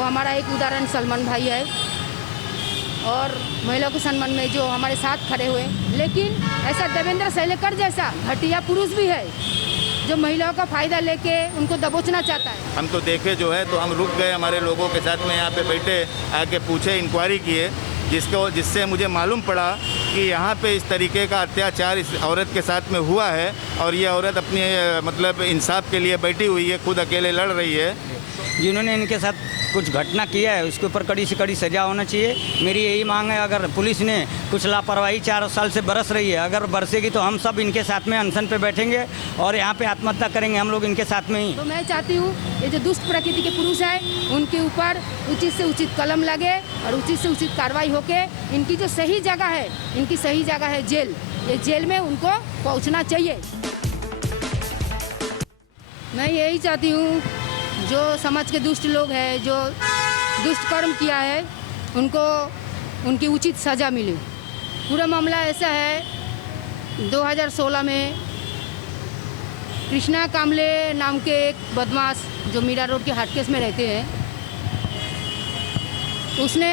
वो हमारा एक उदाहरण सलमान भाई है, और महिलाओं के सम्मान में जो हमारे साथ खड़े हुए। लेकिन ऐसा देवेंद्र सैलेकर जैसा घटिया पुरुष भी है जो महिलाओं का फ़ायदा लेके उनको दबोचना चाहता है। हम तो देखे जो है तो हम रुक गए, हमारे लोगों के साथ में यहाँ पे बैठे, आके पूछे, इंक्वायरी किए, जिससे मुझे मालूम पड़ा कि यहाँ पे इस तरीके का अत्याचार इस औरत के साथ में हुआ है, और ये औरत अपने मतलब इंसाफ के लिए बैठी हुई है, खुद अकेले लड़ रही है। जिन्होंने इनके साथ कुछ घटना किया है उसके ऊपर कड़ी से कड़ी सजा होना चाहिए। मेरी यही मांग है, अगर पुलिस ने कुछ लापरवाही 4 साल से बरस रही है, अगर बरसेगी तो हम सब इनके साथ में अनशन पे बैठेंगे और यहाँ पे आत्महत्या करेंगे हम लोग इनके साथ में ही। तो मैं चाहती हूँ ये जो दुष्ट प्रकृति के पुरुष हैं उनके ऊपर उचित से उचित कलम लगे और उचित से उचित कार्रवाई होके इनकी जो सही जगह है, इनकी सही जगह है जेल, ये जेल में उनको पहुँचना चाहिए। मैं यही चाहती हूँ जो समाज के दुष्ट लोग हैं, जो दुष्ट कर्म किया है, उनको उनकी उचित सज़ा मिले। पूरा मामला ऐसा है, 2016 में कृष्णा कामले नाम के एक बदमाश जो मीरा रोड के हाटकेस में रहते हैं, उसने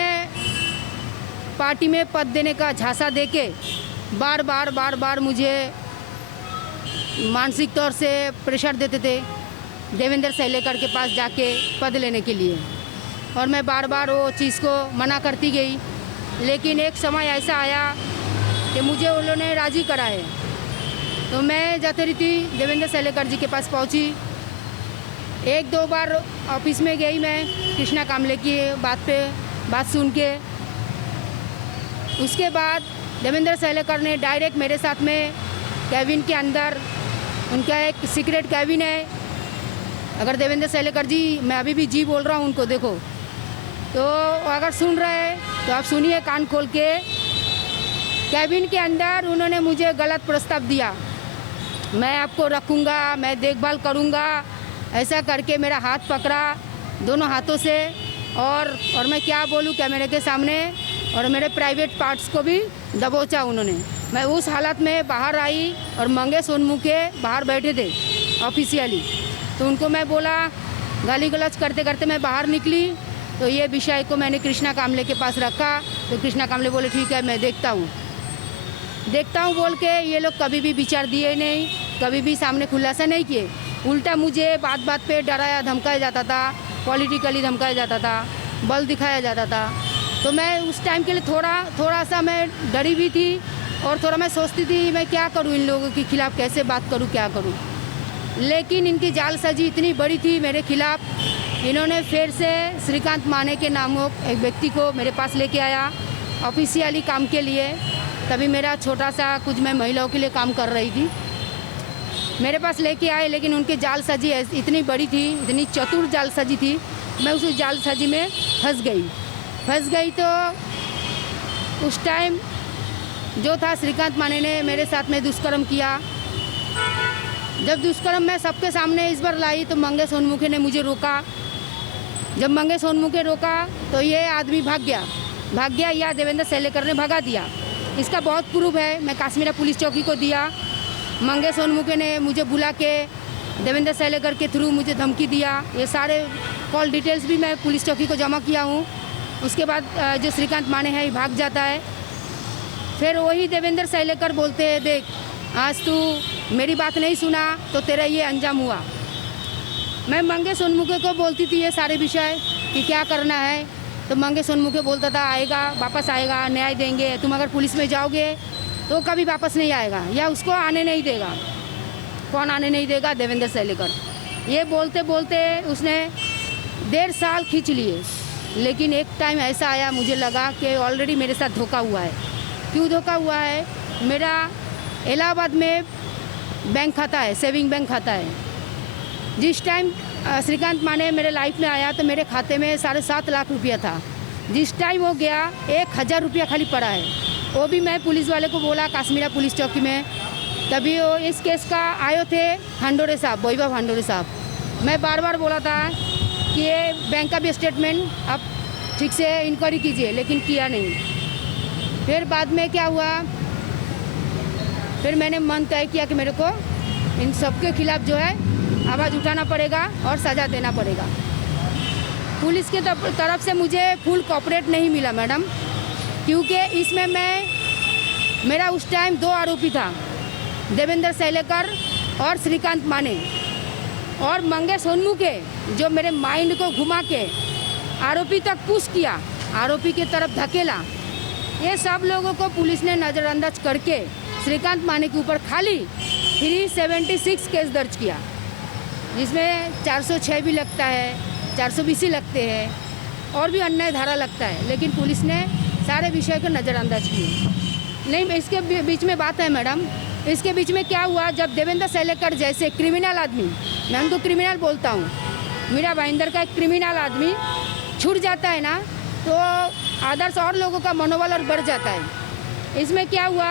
पार्टी में पद देने का झांसा देके बार बार मुझे मानसिक तौर से प्रेशर देते थे देवेंद्र सैलेकर के पास जाके पद लेने के लिए, और मैं बार बार वो चीज़ को मना करती गई। लेकिन एक समय ऐसा आया कि मुझे उन लोगों ने राज़ी करा है, तो मैं जाते रहती देवेंद्र सैलेकर जी के पास पहुंची। 1-2 बार ऑफिस में गई मैं कृष्णा कामले की बात सुन के। उसके बाद देवेंद्र सैलेकर ने डायरेक्ट मेरे साथ में कैबिन के अंदर, उनका एक सीक्रेट कैबिन है, अगर देवेंद्र सैलेकर जी, मैं अभी भी जी बोल रहा हूँ उनको, देखो तो अगर सुन रहे हैं तो आप सुनिए कान खोल के। कैबिन के अंदर उन्होंने मुझे गलत प्रस्ताव दिया, मैं आपको रखूँगा, मैं देखभाल करूँगा, ऐसा करके मेरा हाथ पकड़ा दोनों हाथों से, और मैं क्या बोलूँ कैमरे के सामने, और मेरे प्राइवेट पार्ट्स को भी दबोचा उन्होंने। मैं उस हालत में बाहर आई और मंगे सोनमुखे बाहर बैठे थे ऑफिशियली, तो उनको मैं बोला, गाली गलौज करते करते मैं बाहर निकली। तो ये विषय को मैंने कृष्णा कामले के पास रखा, तो कृष्णा कामले बोले ठीक है मैं देखता हूँ बोल के ये लोग कभी भी विचार दिए नहीं, कभी भी सामने खुलासा नहीं किए। उल्टा मुझे बात पे डराया धमकाया जाता था, पॉलिटिकली धमकाया जाता था, बल दिखाया जाता था। तो मैं उस टाइम के लिए थोड़ा सा मैं डरी भी थी, और थोड़ा मैं सोचती थी मैं क्या करूँ, इन लोगों के खिलाफ़ कैसे बात करूँ, क्या करूँ। लेकिन इनकी जालसाजी इतनी बड़ी थी मेरे खिलाफ़, इन्होंने फिर से श्रीकांत माने के नामक एक व्यक्ति को मेरे पास लेके आया ऑफिशियली काम के लिए। तभी मेरा छोटा सा कुछ, मैं महिलाओं के लिए काम कर रही थी, मेरे पास लेके आए। लेकिन उनकी जालसाजी इतनी बड़ी थी, इतनी चतुर जालसाजी थी, मैं उस जालसाजी में फंस गई। तो उस टाइम जो था, श्रीकांत माने ने मेरे साथ में दुष्कर्म किया। जब दुष्कर्म मैं सबके सामने इस बार लाई तो मंगे सोनमुखे ने मुझे रोका। जब मंगे सोनमुखे रोका तो ये आदमी भाग गया या देवेंद्र सैलेकर ने भगा दिया। इसका बहुत प्रूफ है, मैं काश्मीरा पुलिस चौकी को दिया। मंगे सोनमुखे ने मुझे बुला के देवेंद्र सैलेकर के थ्रू मुझे धमकी दिया। ये सारे कॉल डिटेल्स भी मैं पुलिस चौकी को जमा किया हूँ। उसके बाद जो श्रीकांत माने हैं भाग जाता है। फिर वही देवेंद्र सैलेकर बोलते हैं, देख आज तू मेरी बात नहीं सुना तो तेरा ये अंजाम हुआ। मैं मंगे सोनमुखे को बोलती थी ये सारे विषय कि क्या करना है, तो मंगे सोनमुखे बोलता था आएगा, वापस आएगा, न्याय देंगे, तुम अगर पुलिस में जाओगे तो कभी वापस नहीं आएगा, या उसको आने नहीं देगा। कौन आने नहीं देगा? देवेंद्र सैलेकर। ये बोलते बोलते उसने 1.5 साल खींच लिए। लेकिन एक टाइम ऐसा आया, मुझे लगा कि ऑलरेडी मेरे साथ धोखा हुआ है। क्यों धोखा हुआ है? मेरा इलाहाबाद में बैंक खाता है, सेविंग बैंक खाता है। जिस टाइम श्रीकांत माने मेरे लाइफ में आया तो मेरे खाते में 7.5 लाख रुपया था। जिस टाइम वो गया 1,000 रुपया खाली पड़ा है। वो भी मैं पुलिस वाले को बोला काश्मीरा पुलिस चौकी में, तभी वो इस केस का आए थे हंडोरे साहब, वैभव हंडोरे साहब। मैं बार बार बोला था कि ये बैंक का भी स्टेटमेंट आप ठीक से इंक्वायरी कीजिए, लेकिन किया नहीं। फिर बाद में क्या हुआ, फिर मैंने मन तय किया कि मेरे को इन सबके खिलाफ जो है आवाज़ उठाना पड़ेगा और सज़ा देना पड़ेगा। पुलिस की तरफ से मुझे फुल कोऑपरेट नहीं मिला मैडम, क्योंकि इसमें मेरा उस टाइम 2 आरोपी था, देवेंद्र सैलेकर और श्रीकांत माने, और मंगेश सोनमुखे जो मेरे माइंड को घुमा के आरोपी तक पुश किया, आरोपी की तरफ धकेला। ये सब लोगों को पुलिस ने नज़रअंदाज करके श्रीकांत माने के ऊपर खाली 376 केस दर्ज किया, जिसमें 406 भी लगता है, 420 लगते हैं और भी अन्य धारा लगता है, लेकिन पुलिस ने सारे विषय को नज़रअंदाज किए। नहीं, इसके बीच में बात है मैडम, इसके बीच में क्या हुआ, जब देवेंद्र सैलेकर जैसे क्रिमिनल आदमी, मैं उनको क्रिमिनल बोलता हूँ, मीरा भाईंदर का एक क्रिमिनल आदमी छूट जाता है ना, तो आदर्श और लोगों का मनोबल और बढ़ जाता है। इसमें क्या हुआ,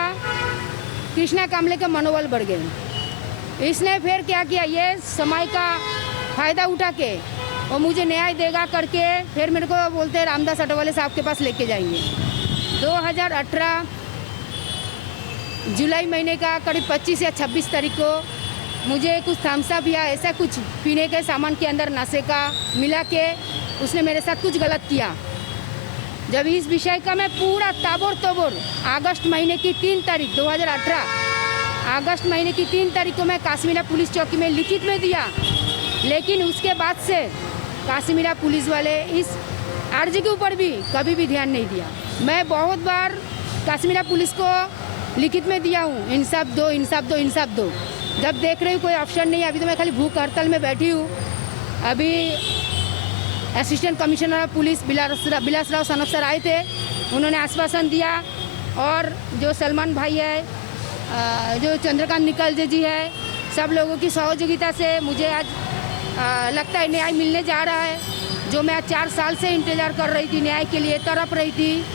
कृष्णा कामले का मनोबल बढ़ गए। इसने फिर क्या किया, ये समय का फ़ायदा उठा के वो मुझे न्याय देगा करके फिर मेरे को बोलते हैं रामदास अटवाले साहब के पास लेके जाएंगे। 2018 जुलाई महीने का करीब 25 या 26 तारीख को मुझे कुछ थम्स अप या ऐसा कुछ पीने के सामान के अंदर नशे का मिला के उसने मेरे साथ कुछ गलत किया। जब इस विषय का मैं पूरा ताबड़ तोड़ अगस्त महीने की 3 तारीख 2018 अगस्त महीने की 3 तारीख को मैं काश्मीरा पुलिस चौकी में लिखित में दिया, लेकिन उसके बाद से काश्मीरा पुलिस वाले इस अर्जी के ऊपर भी कभी भी ध्यान नहीं दिया। मैं बहुत बार काश्मीरा पुलिस को लिखित में दिया हूँ, इंसाफ दो, इंसाफ दो, इंसाफ दो। जब देख रही हूँ कोई ऑप्शन नहीं है, अभी तो मैं खाली भूख हड़ताल में बैठी हूँ। अभी assistant commissioner of police Bilas Rao सनफ सर आए थे, उन्होंने आश्वासन दिया, और जो सलमान भाई है, जो चंद्रकांत निकल जी है, सब लोगों की सहयोगिता से मुझे आज लगता है न्याय मिलने जा रहा है। जो मैं 4 साल से इंतज़ार कर रही थी, न्याय के लिए तड़प रही थी,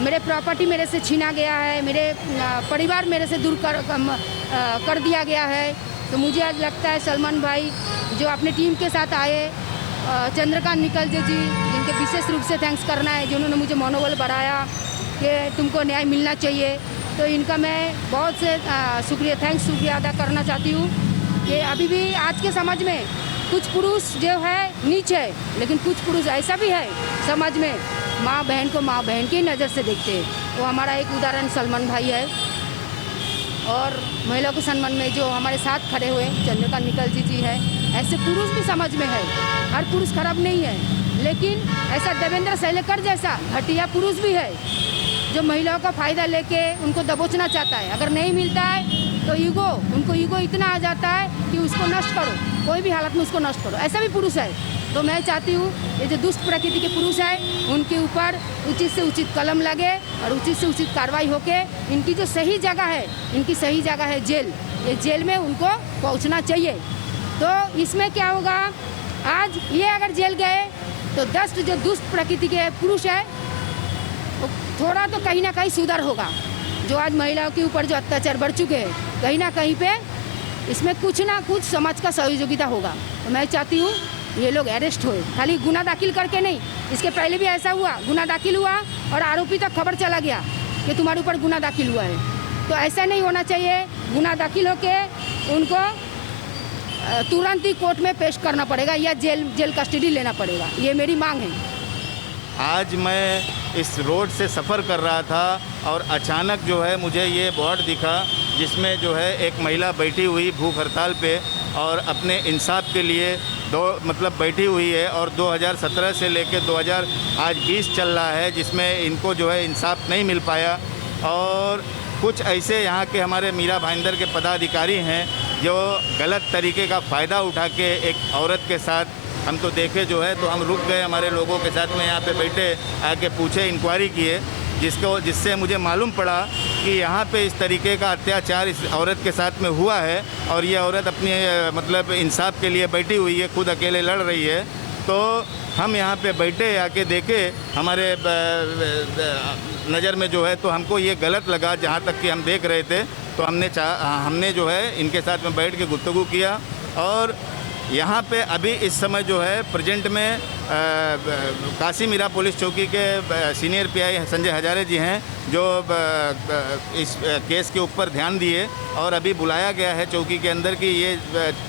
मेरे प्रॉपर्टी मेरे से छीना गया है, मेरे परिवार मेरे से दूर कर दिया गया है, तो मुझे आज लगता है सलमान भाई जो अपने टीम के साथ आए, चंद्रकांत निकल जी जिनके विशेष रूप से थैंक्स करना है, जिन्होंने मुझे मनोबल बढ़ाया कि तुमको न्याय मिलना चाहिए, तो इनका मैं बहुत से शुक्रिया अदा करना चाहती हूँ कि अभी भी आज के समाज में कुछ पुरुष जो है नीचे है, लेकिन कुछ पुरुष ऐसा भी है समाज में माँ बहन को माँ बहन की नज़र से देखते हैं। वो हमारा एक उदाहरण सलमान भाई है, और महिलाओं के सम्मान में जो हमारे साथ खड़े हुए चंद्रकांत निकल जी है। ऐसे पुरुष भी समाज में है, हर पुरुष खराब नहीं है, लेकिन ऐसा देवेंद्र सैलेकर जैसा घटिया पुरुष भी है जो महिलाओं का फ़ायदा लेके उनको दबोचना चाहता है। अगर नहीं मिलता है तो उनको ईगो इतना आ जाता है कि उसको नष्ट करो, कोई भी हालत में उसको नष्ट करो, ऐसा भी पुरुष है। तो मैं चाहती हूँ ये जो दुष्ट प्रकृति के पुरुष हैं उनके ऊपर उचित से उचित कलम लगे और उचित से उचित कार्रवाई होके इनकी जो सही जगह है, इनकी सही जगह है जेल, ये जेल में उनको पहुँचना चाहिए। तो इसमें क्या होगा, आज ये अगर जेल गए तो 10 जो दुष्ट प्रकृति के पुरुष है थोड़ा तो कहीं ना कहीं सुधार होगा। जो आज महिलाओं के ऊपर जो अत्याचार बढ़ चुके हैं, कहीं ना कहीं पे इसमें कुछ ना कुछ समाज का सहयोगिता होगा। तो मैं चाहती हूँ ये लोग अरेस्ट होए, खाली गुना दाखिल करके नहीं। इसके पहले भी ऐसा हुआ, गुना दाखिल हुआ और आरोपी तक खबर चला गया कि तुम्हारे ऊपर गुना दाखिल हुआ है। तो ऐसा नहीं होना चाहिए। गुना दाखिल होके उनको तुरंत ही कोर्ट में पेश करना पड़ेगा या जेल कस्टडी लेना पड़ेगा, ये मेरी मांग है। आज मैं इस रोड से सफ़र कर रहा था और अचानक जो है मुझे ये बोर्ड दिखा जिसमें जो है एक महिला बैठी हुई भूख हड़ताल पे और अपने इंसाफ के लिए बैठी हुई है, और 2017 से लेकर 2020 चल रहा है, जिसमें इनको जो है इंसाफ नहीं मिल पाया। और कुछ ऐसे यहाँ के हमारे मीरा भाईंदर के पदाधिकारी हैं जो गलत तरीके का फ़ायदा उठा के एक औरत के साथ हम तो देखे जो है, तो हम रुक गए, हमारे लोगों के साथ में यहाँ पे बैठे, आके पूछे, इंक्वायरी किए, जिससे मुझे मालूम पड़ा कि यहाँ पे इस तरीके का अत्याचार इस औरत के साथ में हुआ है, और ये औरत अपनी इंसाफ के लिए बैठी हुई है, खुद अकेले लड़ रही है। तो हम यहाँ पे बैठे, आके देखे, हमारे नज़र में जो है तो हमको ये गलत लगा। जहाँ तक कि हम देख रहे थे तो हमने जो है इनके साथ में बैठ के गुफ्तगू किया, और यहाँ पे अभी इस समय जो है प्रेजेंट में काशी मीरा पुलिस चौकी के सीनियर पीआई संजय हजारे जी हैं, जो इस केस के ऊपर ध्यान दिए और अभी बुलाया गया है चौकी के अंदर कि ये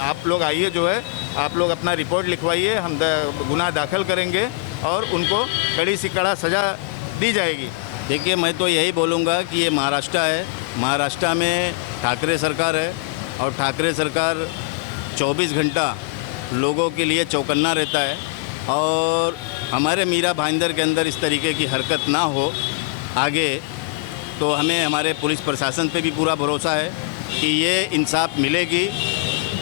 आप लोग आइए, जो है आप लोग अपना रिपोर्ट लिखवाइए, हम गुनाह दाखिल करेंगे और उनको कड़ी से कड़ा सज़ा दी जाएगी। देखिए, मैं तो यही बोलूँगा कि ये महाराष्ट्र है, महाराष्ट्र में ठाकरे सरकार है और ठाकरे सरकार 24 घंटा लोगों के लिए चौकन्ना रहता है और हमारे मीरा भाईंदर के अंदर इस तरीके की हरकत ना हो आगे, तो हमें हमारे पुलिस प्रशासन पे भी पूरा भरोसा है कि ये इंसाफ मिलेगी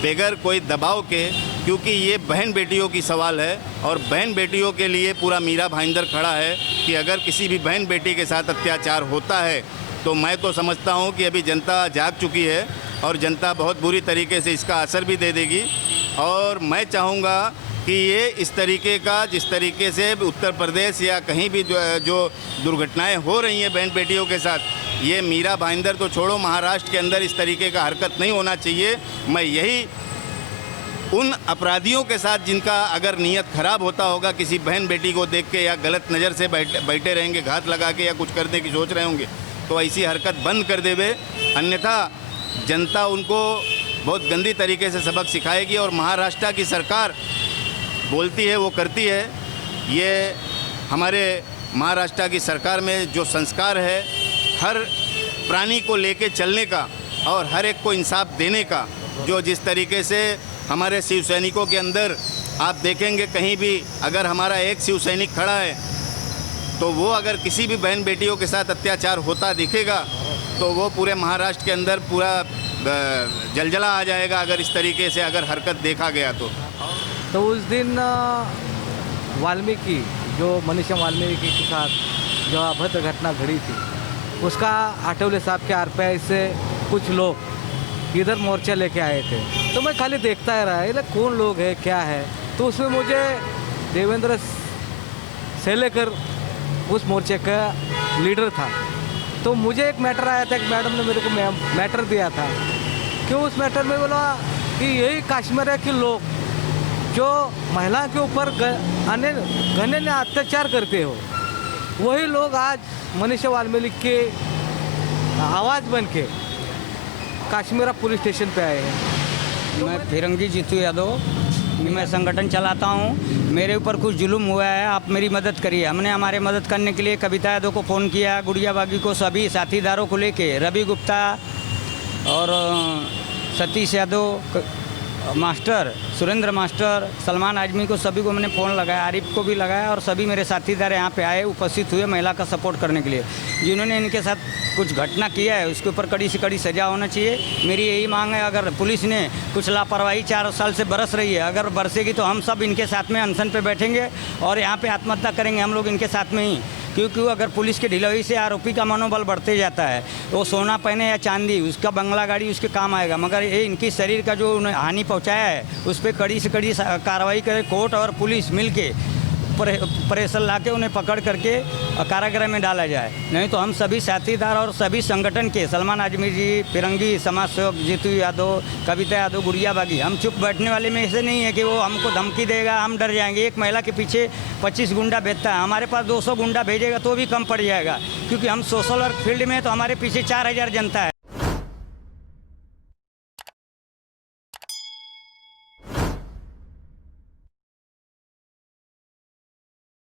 बगैर कोई दबाव के, क्योंकि ये बहन बेटियों की सवाल है और बहन बेटियों के लिए पूरा मीरा भाईंदर खड़ा है कि अगर किसी भी बहन बेटी के साथ अत्याचार होता है तो मैं तो समझता हूँ कि अभी जनता जाग चुकी है और जनता बहुत बुरी तरीके से इसका असर भी दे देगी। और मैं चाहूँगा कि ये इस तरीके का, जिस तरीके से उत्तर प्रदेश या कहीं भी जो दुर्घटनाएं हो रही हैं बहन बेटियों के साथ, ये मीरा भाईंदर तो छोड़ो, महाराष्ट्र के अंदर इस तरीके का हरकत नहीं होना चाहिए। मैं यही उन अपराधियों के साथ जिनका अगर नीयत ख़राब होता होगा, किसी बहन बेटी को देख के या गलत नज़र से बैठे रहेंगे, घात लगा के या कुछ करने की सोच रहे होंगे, तो ऐसी हरकत बंद कर देवे, अन्यथा जनता उनको बहुत गंदी तरीके से सबक सिखाएगी। और महाराष्ट्र की सरकार बोलती है वो करती है। ये हमारे महाराष्ट्र की सरकार में जो संस्कार है हर प्राणी को लेके चलने का और हर एक को इंसाफ देने का, जो जिस तरीके से हमारे शिव सैनिकों के अंदर आप देखेंगे, कहीं भी अगर हमारा एक शिव सैनिक खड़ा है तो वो अगर किसी भी बहन बेटियों के साथ अत्याचार होता दिखेगा तो वो पूरे महाराष्ट्र के अंदर पूरा जलजला आ जाएगा, अगर इस तरीके से अगर हरकत देखा गया तो उस दिन वाल्मीकि, जो मनीषा वाल्मीकि के साथ जो अभद्र घटना घड़ी थी, उसका आठवले साहब के आरपीआई से कुछ लोग इधर मोर्चा लेके आए थे, तो मैं खाली देखता ही रहा, ये कौन लोग है, क्या है। तो उसमें मुझे देवेंद्र सेलेकर उस मोर्चे का लीडर था, तो मुझे एक मैटर आया था, एक मैडम ने मेरे को मैटर दिया था कि उस मैटर में बोला कि यही कश्मीर है कि लोग जो महिला के ऊपर घने अत्याचार करते हो, वही लोग आज मनीषा वाल्मीकि के आवाज़ बन के काश्मीरा पुलिस स्टेशन पे आए हैं। मैं फिरंगी जीतू यादव, मैं संगठन चलाता हूँ। मेरे ऊपर कुछ जुल्म हुआ है, आप मेरी मदद करिए। हमने हमारे मदद करने के लिए कविता यादव को फ़ोन किया, गुड़िया बागी को, सभी साथीदारों को लेके, रवि गुप्ता और सतीश यादव मास्टर, सुरेंद्र मास्टर, सलमान आजमी को, सभी को मैंने फ़ोन लगाया, आरिफ को भी लगाया और सभी मेरे साथीदार यहाँ पे आए, उपस्थित हुए महिला का सपोर्ट करने के लिए। जिन्होंने इनके साथ कुछ घटना किया है उसके ऊपर कड़ी से कड़ी सज़ा होना चाहिए। मेरी यही मांग है, अगर पुलिस ने कुछ लापरवाही 4 साल से बरस रही है, अगर बरसेगी तो हम सब इनके साथ में अनशन पे बैठेंगे और यहाँ पे आत्महत्या करेंगे हम लोग इनके साथ में ही। क्योंकि अगर पुलिस की ढिलाई से आरोपी का मनोबल बढ़ते जाता है, वो सोना पहने या चांदी, उसका बंगला गाड़ी उसके काम आएगा, मगर ये इनकी शरीर का जो हानि पहुंचाया है उस पर कड़ी से कड़ी कार्रवाई करे। कोर्ट और पुलिस मिल के प्रेशर ला के उन्हें पकड़ करके कारागृह में डाला जाए, नहीं तो हम सभी साथीदार और सभी संगठन के, सलमान आजमी जी, फिरंगी समाज सेवक जीतू यादव, कविता यादव, गुड़िया बागी, हम चुप बैठने वाले में ऐसे नहीं है कि वो हमको धमकी देगा हम डर जाएंगे। एक महिला के पीछे 25 गुंडा भेजता है, हमारे पास 200 गुंडा भेजेगा तो भी कम पड़ जाएगा, क्योंकि हम सोशल वर्क फील्ड में तो हमारे पीछे 4000 जनता है।